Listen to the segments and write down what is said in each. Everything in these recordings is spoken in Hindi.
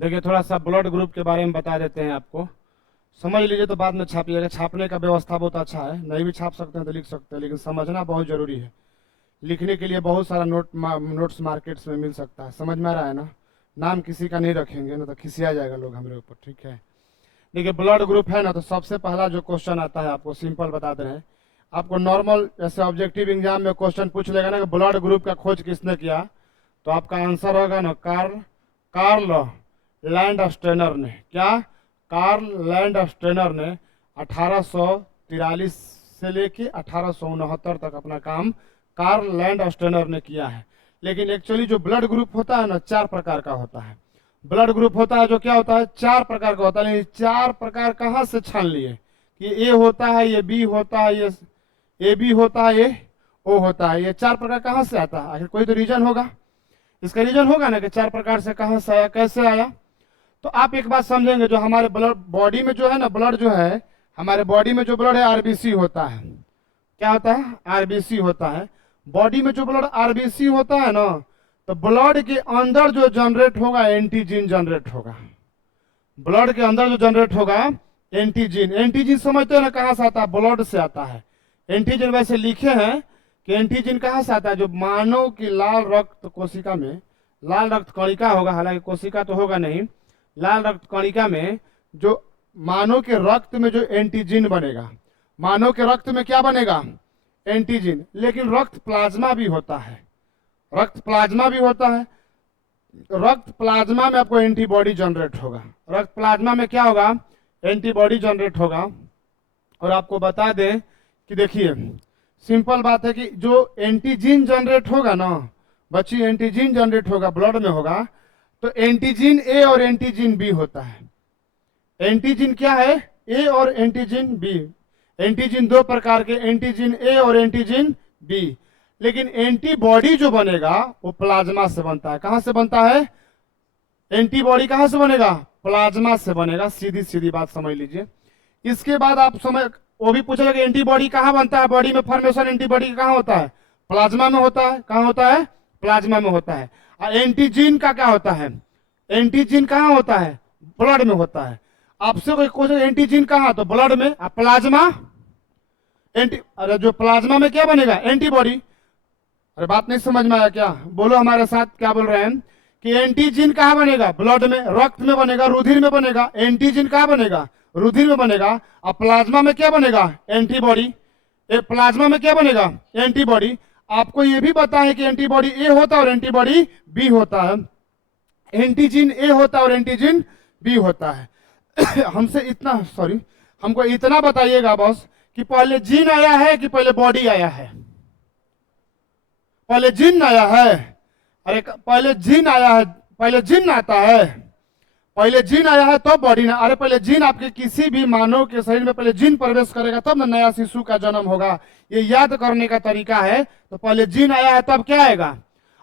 देखिए थोड़ा सा ब्लड ग्रुप के बारे में बता देते हैं आपको, समझ लीजिए तो बाद में छापिएगा। छापने का व्यवस्था बहुत अच्छा है, नहीं भी छाप सकते हैं तो लिख सकते हैं, लेकिन समझना बहुत जरूरी है। लिखने के लिए बहुत सारा नोट्स मार्केट्स में मिल सकता है, समझ में आ रहा है ना। नाम किसी का नहीं रखेंगे ना तो खिसिया जाएगा लोग हमारे ऊपर, ठीक है। देखिए ब्लड ग्रुप है ना, तो सबसे पहला जो क्वेश्चन आता है आपको सिंपल बता दे रहे हैं। आपको नॉर्मल जैसे ऑब्जेक्टिव एग्जाम में क्वेश्चन पूछ लेगा ना कि ब्लड ग्रुप का खोज किसने किया, तो आपका आंसर होगा ना कार्ल लैंडस्टेनर ने। क्या? कार्ल लैंडस्टेनर ने 1843 से लेके 1869 तक अपना काम कार्ल लैंडस्टेनर ने किया है। लेकिन एक्चुअली जो ब्लड ग्रुप होता है ना, 4 प्रकार का होता है। ब्लड ग्रुप होता है जो क्या होता है, 4 प्रकार का होता है। लेकिन 4 प्रकार कहाँ से छान लिए कि ए होता है, ये बी होता है, ये ए बी होता है, ये ओ होता है। ये 4 प्रकार कहाँ से आता है? आखिर कोई तो रीजन होगा, इसका रीजन होगा ना कि 4 प्रकार से कहाँ से आया, कैसे आया। तो आप एक बात समझेंगे, जो हमारे ब्लड बॉडी में जो है ना, ब्लड जो है हमारे बॉडी में जो ब्लड है आरबीसी होता है। क्या होता है? आरबीसी होता है। बॉडी में जो ब्लड आरबीसी होता है ना, तो ब्लड के अंदर जो जनरेट होगा एंटीजीन जनरेट होगा। ब्लड के अंदर जो जनरेट होगा एंटीजीन। एंटीजीन समझते हैं ना कहां से आता है? ब्लड से आता है। एंटीजीन वैसे लिखे हैं कि एंटीजीन कहां से आता है, जो मानव की लाल रक्त कोशिका में, लाल रक्त कणिका होगा, हालांकि कोशिका तो होगा नहीं, लाल रक्त कणिका में जो मानव के रक्त में जो एंटीजीन बनेगा, मानव के रक्त में क्या बनेगा? एंटीजीन। लेकिन रक्त प्लाज्मा भी होता है, रक्त प्लाज्मा भी होता है। रक्त प्लाज्मा में आपको एंटीबॉडी जनरेट होगा। रक्त प्लाज्मा में क्या होगा? एंटीबॉडी जनरेट होगा। और आपको बता दें कि देखिए सिंपल बात है कि जो एंटीजीन जनरेट होगा ना बच्ची, एंटीजीन जनरेट होगा ब्लड में होगा, तो एंटीजीन ए और एंटीजीन बी होता है। एंटीजीन क्या है? ए और एंटीजीन बी। एंटीजीन 2 प्रकार के, एंटीजीन ए और एंटीजीन बी। लेकिन एंटीबॉडी जो बनेगा वो प्लाज्मा से बनता है। कहां से बनता है? एंटीबॉडी कहां से बनेगा? प्लाज्मा से बनेगा। सीधी सीधी बात समझ लीजिए। इसके बाद आप समझ, वो भी पूछेगा कि एंटीबॉडी कहां बनता है, बॉडी में फॉर्मेशन एंटीबॉडी कहां होता है? प्लाज्मा में होता है। कहां होता है? प्लाज्मा में होता है। और एंटीजीन का क्या होता है? एंटीजीन कहां होता है? ब्लड में होता है। आपसे कोई क्वेश्चन, एंटीजीन कहां? तो ब्लड में। प्लाज्मा अरे जो प्लाज्मा में क्या बनेगा? एंटीबॉडी। अरे बात नहीं समझ में आया क्या? बोलो हमारे साथ, क्या बोल रहे हैं कि एंटीजीन कहां बनेगा? ब्लड में, रक्त में बनेगा, रुधिर में बनेगा। एंटीजीन कहां बनेगा? रुधिर में बनेगा। अब प्लाज्मा में क्या बनेगा? एंटीबॉडी। प्लाज्मा में क्या बनेगा? एंटीबॉडी। आपको यह भी पता है कि एंटीबॉडी ए होता है और एंटीबॉडी बी होता है। एंटीजीन ए होता है और एंटीजीन बी होता है। हमसे इतना, सॉरी, हमको इतना बताइएगा बस कि पहले जीन आया है कि पहले बॉडी आया है? पहले जीन आया है? अरे पहले जीन आया है, पहले जीन आता है, पहले जीन आया है तब बॉडी ना। अरे पहले जीन, आपके किसी भी मानव के शरीर में पहले जीन प्रवेश करेगा तब ना नया शिशु का जन्म होगा। ये याद करने का तरीका है। तो पहले जीन आया है तब क्या आएगा?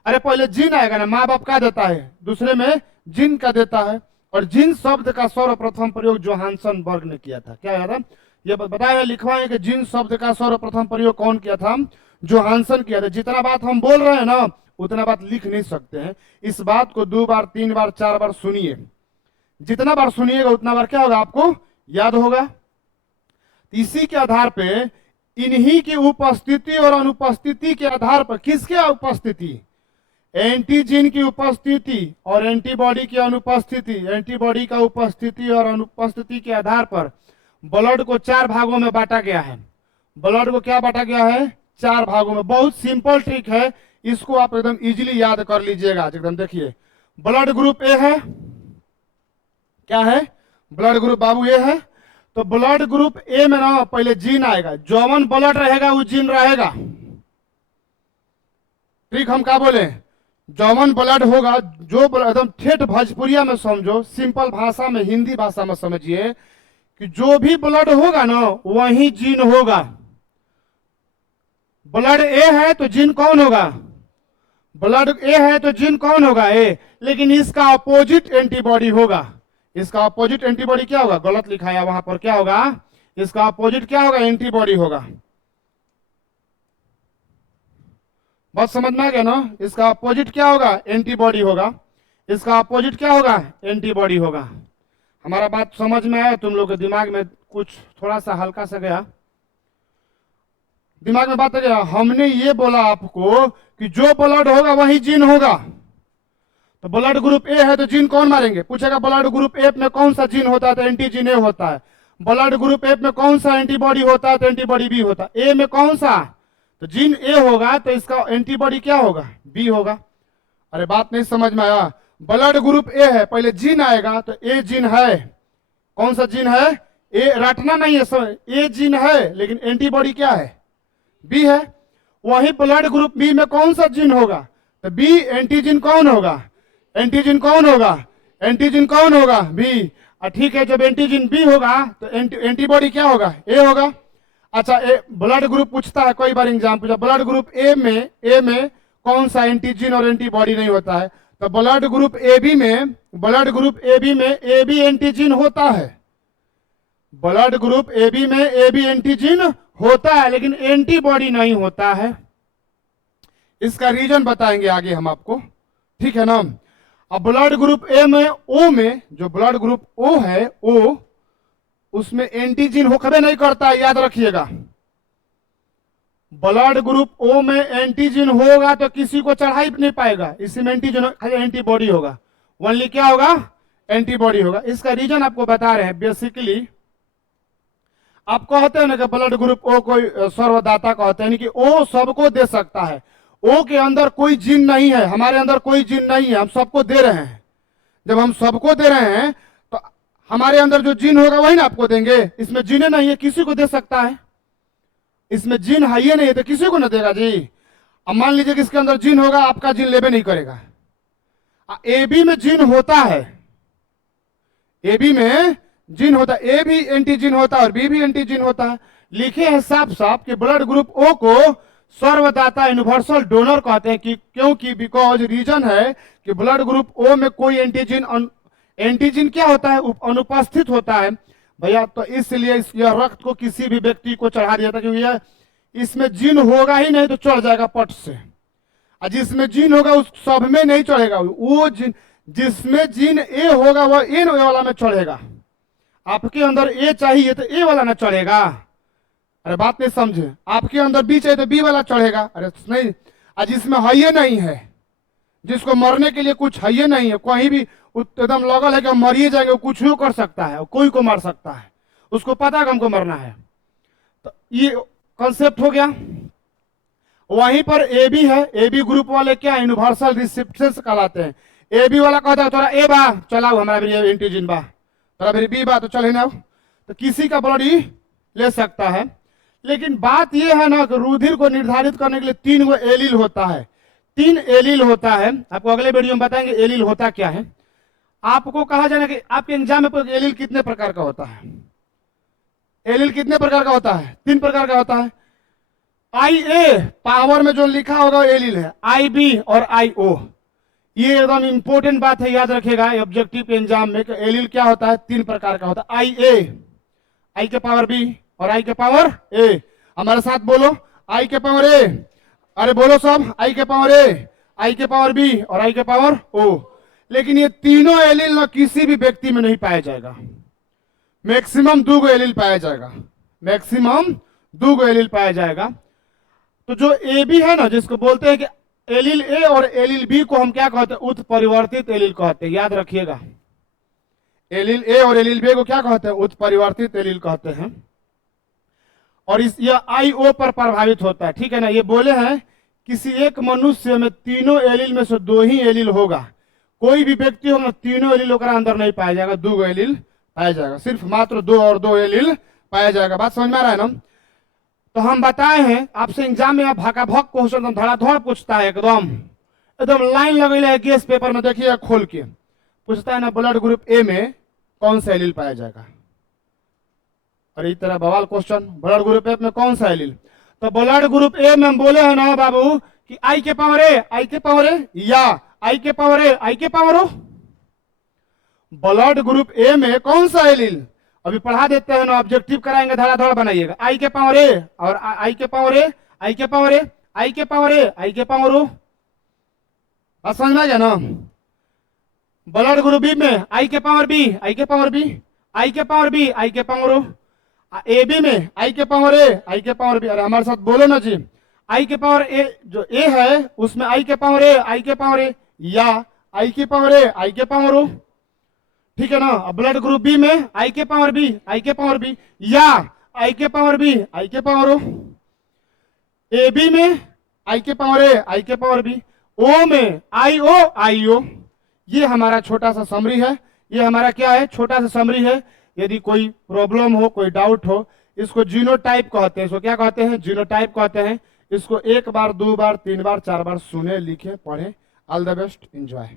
अरे पहले जीन आएगा ना, माँ बाप का देता है, दूसरे में जीन का देता है। और जीन शब्द का सर्वप्रथम प्रयोग जोहानसन बर्ग ने किया था। क्या किया था? ये बताया, लिखवाए कि जीन शब्द का सर्वप्रथम प्रयोग कौन किया था? जोहानसन किया था। जितना बात हम बोल रहे हैं ना उतना बात लिख नहीं सकते हैं। इस बात को 2 बार 3 बार 4 बार सुनिए। जितना बार सुनिएगा उतना बार क्या होगा? आपको याद होगा। इसी के आधार पे, इन्हीं की उपस्थिति और अनुपस्थिति के आधार पर, किसके उपस्थिति? एंटीजीन की उपस्थिति और एंटीबॉडी की अनुपस्थिति, एंटीबॉडी का उपस्थिति और अनुपस्थिति के आधार पर ब्लड को 4 भागों में बांटा गया है। ब्लड को क्या बांटा गया है? 4 भागों में। बहुत सिंपल ट्रिक है, इसको आप एकदम इजीली याद कर लीजिएगा एकदम। देखिए ब्लड ग्रुप ए है, क्या है? ब्लड ग्रुप बाबू ए है। तो ब्लड ग्रुप ए में ना पहले जीन आएगा, जौवन ब्लड रहेगा वो जीन रहेगा। ठीक, हम क्या बोले? जौवन ब्लड होगा, जो एकदम ठेठ भोजपुरिया में समझो, सिंपल भाषा में, हिंदी भाषा में समझिए कि जो भी ब्लड होगा ना वही जीन होगा। ब्लड ए है तो जीन कौन होगा? ब्लड ए है तो जीन कौन होगा? ए। लेकिन इसका अपोजिट एंटीबॉडी होगा। इसका अपोजिट एंटीबॉडी क्या होगा? गलत लिखाया वहां पर, क्या होगा? इसका अपोजिट क्या होगा? एंटीबॉडी होगा। बात समझ में आ गया ना? इसका अपोजिट क्या होगा? एंटीबॉडी होगा। इसका अपोजिट क्या होगा? एंटीबॉडी होगा। हमारा बात समझ में आया? तुम लोग के दिमाग में कुछ थोड़ा सा हल्का सा गया? दिमाग में बात आ गया? हमने ये बोला आपको कि जो ब्लड होगा वही जीन होगा। तो ब्लड ग्रुप ए है तो जीन कौन मारेंगे? पूछेगा ब्लड ग्रुप ए में कौन सा जीन होता है? तो एंटीजीन ए होता है। ब्लड ग्रुप ए में कौन सा एंटीबॉडी होता है? तो एंटीबॉडी बी होता है। ए में कौन सा? तो जीन ए होगा तो इसका एंटीबॉडी क्या होगा? बी होगा। अरे बात नहीं समझ में आया? ब्लड ग्रुप ए है, पहले जीन आएगा तो ए जीन है। कौन सा जीन है? ए रटना नहीं है, ए जीन है लेकिन एंटीबॉडी क्या है? बी है। वही ब्लड ग्रुप बी में कौन सा जीन होगा? तो बी एंटीजीन कौन होगा? एंटीजीन कौन होगा? एंटीजीन कौन होगा? बी। ठीक है, जब एंटीजीन बी होगा तो एंटीबॉडी क्या होगा? ए होगा। अच्छा, ब्लड ग्रुप पूछता है कई बार एग्जाम पूछा, ब्लड ग्रुप ए में कौन सा एंटीजीन और एंटीबॉडी नहीं होता है? तो ब्लड ग्रुप ए बी में ए बी एंटीजीन होता है। ब्लड ग्रुप ए बी में ए बी एंटीजीन होता है लेकिन एंटीबॉडी नहीं होता है। इसका रीजन बताएंगे आगे हम आपको, ठीक है ना? अब ब्लड ग्रुप ए में ओ में, जो ब्लड ग्रुप ओ है, ओ उसमें एंटीजीन हो कभी नहीं करता है, याद रखिएगा। ब्लड ग्रुप ओ में एंटीजीन होगा तो किसी को चढ़ा ही नहीं पाएगा, इसी में एंटीजीन खाली एंटीबॉडी होगा, ओनली क्या होगा? एंटीबॉडी होगा। इसका रीजन आपको बता रहे हैं। बेसिकली आप कहते हैं ना कि ब्लड ग्रुप ओ कोई सर्वदाता कहते हैं, कि ओ सबको दे सकता है। ओ के अंदर कोई जीन नहीं है, हमारे अंदर कोई जीन नहीं है, हम सबको दे रहे हैं। जब हम सबको दे रहे हैं तो हमारे अंदर जो जीन होगा वही ना आपको देंगे। इसमें जीने नहीं है, किसी को दे सकता है। इसमें जीन है ही नहीं है तो किसी को ना देगा जी। अब मान लीजिए कि इसके अंदर जीन होगा, आपका जीन लेबे नहीं करेगा। ए बी में जीन होता है, ए बी में जीन होता है, ए भी एंटीजीन होता है और बी भी एंटीजीन होता है। लिखे हैं साफ साफ कि ब्लड ग्रुप ओ को सर्वदाता यूनिवर्सल डोनर कहते हैं, कि क्योंकि बिकॉज रीजन है कि ब्लड ग्रुप ओ में कोई एंटीजीन क्या होता है? अनुपस्थित होता है भैया। तो इसलिए यह रक्त को किसी भी व्यक्ति को चढ़ा दिया था, क्योंकि यह इसमें जीन होगा ही नहीं तो चढ़ जाएगा पट से, और जिसमें जीन होगा उस सब में नहीं चढ़ेगा। वो जिसमें जीन ए होगा वह ए वाला में चढ़ेगा। आपके अंदर ए चाहिए तो ए वाला ना चढ़ेगा। अरे बात नहीं समझे? आपके अंदर बी चाहिए तो बी वाला चढ़ेगा। अरे नहीं, आज जिसमें है नहीं है, जिसको मरने के लिए कुछ है नहीं है, कहीं भी एकदम लगल है कि हम मरिए जाएंगे, वो कुछ भी कर सकता है, कोई को मार सकता है, उसको पता है कि हमको मरना है। तो ये कॉन्सेप्ट हो गया। वहीं पर ए बी है, ए बी ग्रुप वाले क्या यूनिवर्सल रिसेप्टर्स कहलाते हैं। ए बी वाला कहता है तोरा ए बा चलाओ, हमारा भी एंटीजीन बा, तोरा भी बी बा तो चले ना, तो किसी का ब्लड ही ले सकता है। लेकिन बात यह है ना कि रुधिर को निर्धारित करने के लिए 3 गो एलील होता है। 3 एलील होता है। आपको अगले वीडियो में बताएंगे एलील होता क्या है। आपको कहा जाना कि आपके एग्जाम में एलील कितने प्रकार का होता है? एलील कितने प्रकार का होता है? 3 प्रकार का होता है। आई ए पावर में जो लिखा होगा एलील है, आई बी और आई ओ। ये एकदम इंपॉर्टेंट बात है, याद रखेगा ऑब्जेक्टिव एग्जाम में। एलील क्या होता है? 3 प्रकार का होता है। आई ए, आई के पावर बी और आई के पावर ए। हमारे साथ बोलो, आई के पावर ए। अरे बोलो सब, आई के पावर ए, आई के पावर बी और आई के पावर ओ। लेकिन ये तीनों एलील ना किसी भी व्यक्ति में नहीं पाया जाएगा। मैक्सिमम 2 गो एलील पाया जाएगा, मैक्सिमम 2 गो एलील पाया जाएगा। तो जो ए बी है ना, जिसको बोलते हैं कि एलील ए और एलील बी को हम क्या कहते हैं? उत्परिवर्तित एलील कहते हैं, याद रखिएगा। एलील ए और एलील बी को क्या कहते हैं? उत्परिवर्तित एलील कहते हैं। और इस यह आईओ पर प्रभावित होता है, ठीक है ना? ये बोले हैं किसी एक मनुष्य में तीनों एलील में से 2 ही एलील होगा। कोई भी व्यक्ति होगा तीनों एलील होकर अंदर नहीं पाया जाएगा, 2 एलील पाया जाएगा, सिर्फ मात्र 2 और 2 एलील पाया जाएगा। बात समझ में आ रहा है ना? तो हम बताए हैं आपसे एग्जाम में भकाभक क्वेश्चन धड़ाधड़ पूछता है, एकदम एकदम लाइन लगेला है गैस पेपर में, देखिए खोल के पूछता है ना, ब्लड ग्रुप ए में कौन सा एलील पाया जाएगा? और इस तरह बवाल क्वेश्चन, ब्लड ग्रुप ए में कौन सा एलील? तो ब्लड ग्रुप ए में हम बोले हैं ना बाबू कि आई के पावर ए, आई के पावर ए या आई के पावर ए, आई के power O. Blood group A में कौन सा एलील? अभी पढ़ा देते हैं ना, ऑब्जेक्टिव कराएंगे, धड़ाधड़ बनाइएगा। आई के पावर ए और आई के पावर ए, आई के पावर ए, आई के पावर ए, आई के पावर ओ। समझ में आ गया ना? ब्लड ग्रुप बी में आई के पावर बी, आई के पावर बी, आई के पावर बी, आई के पावर ओ। ए बी में आई के पावर ए, आई के पावर बी। अरे हमारे साथ बोलो ना जी, आई के पावर ए, जो ए है उसमें आई के पावर ए, आई के पावर ए, या आई के पावर ए, आई के पावर ओ। ठीक है ना। अब ब्लड ग्रुप बी में आई के पावर बी, आई के पावर बी, या आई के पावर बी, आई के पावर ओ। ए बी में आई के पावर ए, आई के पावर बी। ओ में आई ओ, आई ओ। ये हमारा छोटा सा समरी है, ये हमारा क्या है, छोटा सा समरी है। यदि कोई प्रॉब्लम हो, कोई डाउट हो, इसको जीनोटाइप कहते हैं। इसको क्या कहते हैं, जीनोटाइप कहते हैं। इसको 1 बार 2 बार 3 बार 4 बार सुने, लिखे, पढ़े। All the best, enjoy.